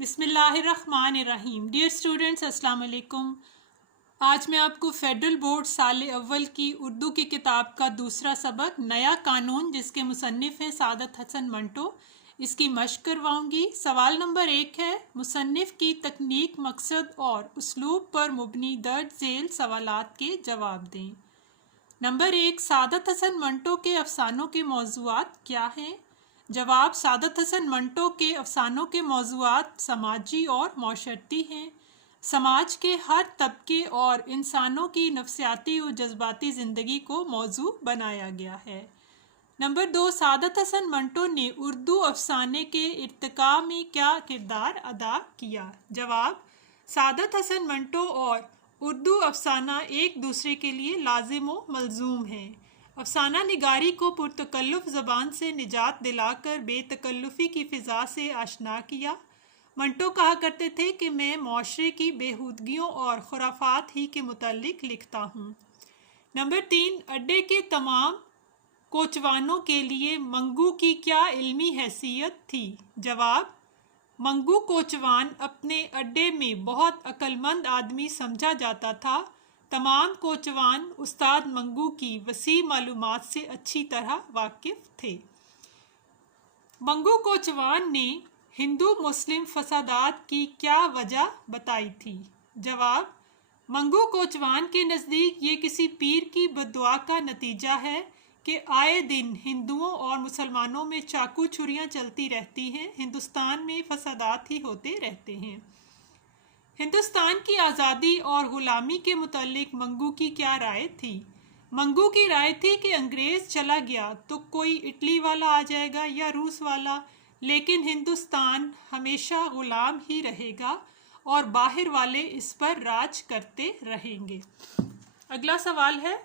بسم اللہ الرحمن الرحیم۔ ڈیئر اسٹوڈنٹس، السلام علیکم۔ آج میں آپ کو فیڈرل بورڈ سال اول کی اردو کی کتاب کا دوسرا سبق نیا قانون، جس کے مصنف ہیں سعادت حسن منٹو، اس کی مشق کرواؤں گی۔ سوال نمبر 1 ہے، مصنف کی تکنیک، مقصد اور اسلوب پر مبنی درج ذیل سوالات کے جواب دیں۔ نمبر 1، سعادت حسن منٹو کے افسانوں کے موضوعات کیا ہیں؟ جواب، سعادت حسن منٹو کے افسانوں کے موضوعات سماجی اور معاشرتی ہیں۔ سماج کے ہر طبقے اور انسانوں کی نفسیاتی و جذباتی زندگی کو موضوع بنایا گیا ہے۔ نمبر 2، سعادت حسن منٹو نے اردو افسانے کے ارتقاء میں کیا کردار ادا کیا؟ جواب، سعادت حسن منٹو اور اردو افسانہ ایک دوسرے کے لیے لازم و ملزوم ہیں۔ افسانہ نگاری کو پرتکلف زبان سے نجات دلا کر بے تکلفی کی فضا سے آشنا کیا۔ منٹو کہا کرتے تھے کہ میں معاشرے کی بےہودگیوں اور خرافات ہی کے متعلق لکھتا ہوں۔ نمبر 3، اڈے کے تمام کوچوانوں کے لیے منگو کی کیا علمی حیثیت تھی؟ جواب، منگو کوچوان اپنے اڈے میں بہت عقل مند آدمی سمجھا جاتا تھا۔ تمام کوچوان استاد منگو کی وسیع معلومات سے اچھی طرح واقف تھے۔ منگو کوچوان نے ہندو مسلم فسادات کی کیا وجہ بتائی تھی؟ جواب، منگو کوچوان کے نزدیک یہ کسی پیر کی بددعا کا نتیجہ ہے کہ آئے دن ہندوؤں اور مسلمانوں میں چاقو چھریاں چلتی رہتی ہیں، ہندوستان میں فسادات ہی ہوتے رہتے ہیں۔ ہندوستان کی آزادی اور غلامی کے متعلق منگو کی کیا رائے تھی؟ منگو کی رائے تھی کہ انگریز چلا گیا تو کوئی اٹلی والا آ جائے گا یا روس والا، لیکن ہندوستان ہمیشہ غلام ہی رہے گا اور باہر والے اس پر راج کرتے رہیں گے۔ اگلا سوال ہے،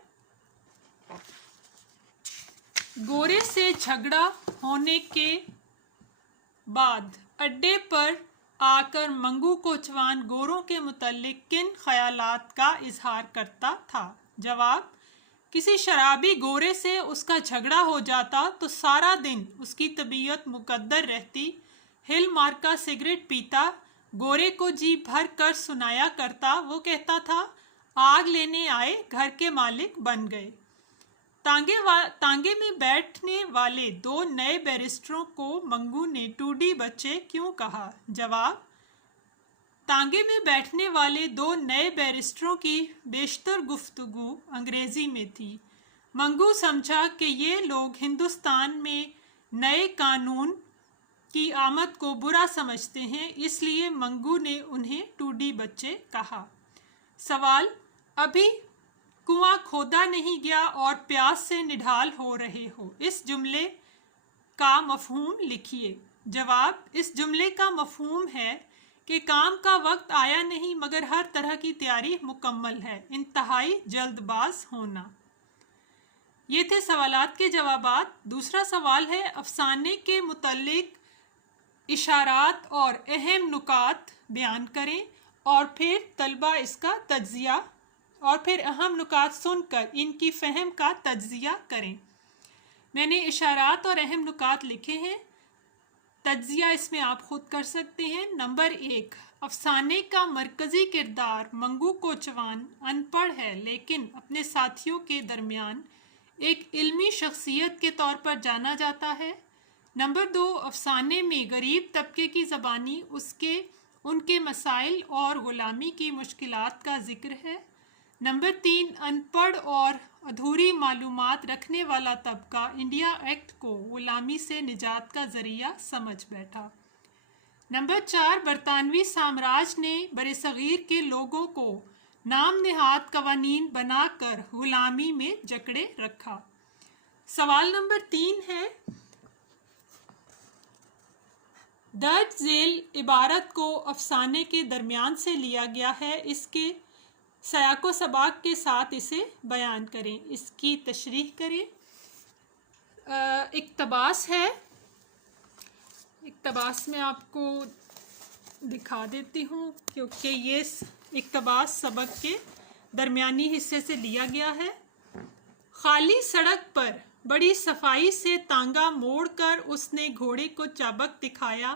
گورے سے جھگڑا ہونے کے بعد اڈے پر آ کر منگو کوچوان گوروں کے متعلق کن خیالات کا اظہار کرتا تھا؟ جواب، کسی شرابی گورے سے اس کا جھگڑا ہو جاتا تو سارا دن اس کی طبیعت مقدر رہتی، ہل مارکا سگریٹ پیتا، گورے کو جی بھر کر سنایا کرتا۔ وہ کہتا تھا، آگ لینے آئے گھر کے مالک بن گئے۔ تانگے میں بیٹھنے والے دو نئے بیرسٹروں کو منگو نے ٹوڈی بچے کیوں کہا؟ جواب، تانگے میں بیٹھنے والے دو نئے بیرسٹروں کی بیشتر گفتگو انگریزی میں تھی۔ منگو سمجھا کہ یہ لوگ ہندوستان میں نئے قانون کی آمد کو برا سمجھتے ہیں، اس لیے منگو نے انہیں ٹوڈی بچے کہا۔ سوال، ابھی کنواں کھودا نہیں گیا اور پیاس سے نڈھال ہو رہے ہو، اس جملے کا مفہوم لکھیے۔ جواب، اس جملے کا مفہوم ہے کہ کام کا وقت آیا نہیں مگر ہر طرح کی تیاری مکمل ہے، انتہائی جلد باز ہونا۔ یہ تھے سوالات کے جوابات۔ دوسرا سوال ہے، افسانے کے متعلق اشارات اور اہم نکات بیان کریں اور پھر طلبہ اس کا تجزیہ اور پھر اہم نکات سن کر ان کی فہم کا تجزیہ کریں۔ میں نے اشارات اور اہم نکات لکھے ہیں، تجزیہ اس میں آپ خود کر سکتے ہیں۔ نمبر 1، افسانے کا مرکزی کردار منگو کوچوان ان پڑھ ہے لیکن اپنے ساتھیوں کے درمیان ایک علمی شخصیت کے طور پر جانا جاتا ہے۔ نمبر 2، افسانے میں غریب طبقے کی زبانی، ان کے مسائل اور غلامی کی مشکلات کا ذکر ہے۔ نمبر 3، ان پڑھ اور ادھوری معلومات رکھنے والا طبقہ انڈیا ایکٹ کو غلامی سے نجات کا ذریعہ سمجھ بیٹھا۔ نمبر 4، برطانوی سامراج نے برصغیر کے لوگوں کو نام نہاد قوانین بنا کر غلامی میں جکڑے رکھا۔ سوال نمبر 3 ہے، درج ذیل عبارت کو افسانے کے درمیان سے لیا گیا ہے، اس کے سیاق و سباق کے ساتھ اسے بیان کریں، اس کی تشریح کریں۔ اقتباس ہے، اقتباس میں آپ کو دکھا دیتی ہوں کیونکہ یہ اقتباس سبق کے درمیانی حصے سے لیا گیا ہے۔ خالی سڑک پر بڑی صفائی سے تانگا موڑ کر اس نے گھوڑے کو چابک دکھایا،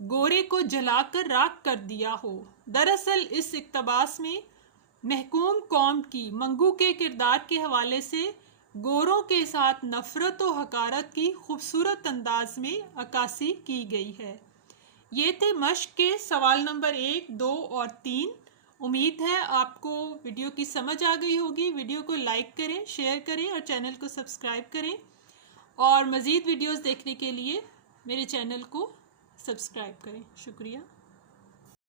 گورے کو جلا کر راکھ کر دیا ہو۔ دراصل اس اقتباس میں محکوم قوم کی منگو کے کردار کے حوالے سے گوروں کے ساتھ نفرت و حقارت کی خوبصورت انداز میں عکاسی کی گئی ہے۔ یہ تھے مشق کے سوال نمبر 1، 2 اور 3۔ امید ہے آپ کو ویڈیو کی سمجھ آ گئی ہوگی۔ ویڈیو کو لائک کریں، شیئر کریں اور چینل کو سبسکرائب کریں، اور مزید ویڈیوز دیکھنے کے لیے میرے چینل کو سبسکرائب کریں۔ شکریہ۔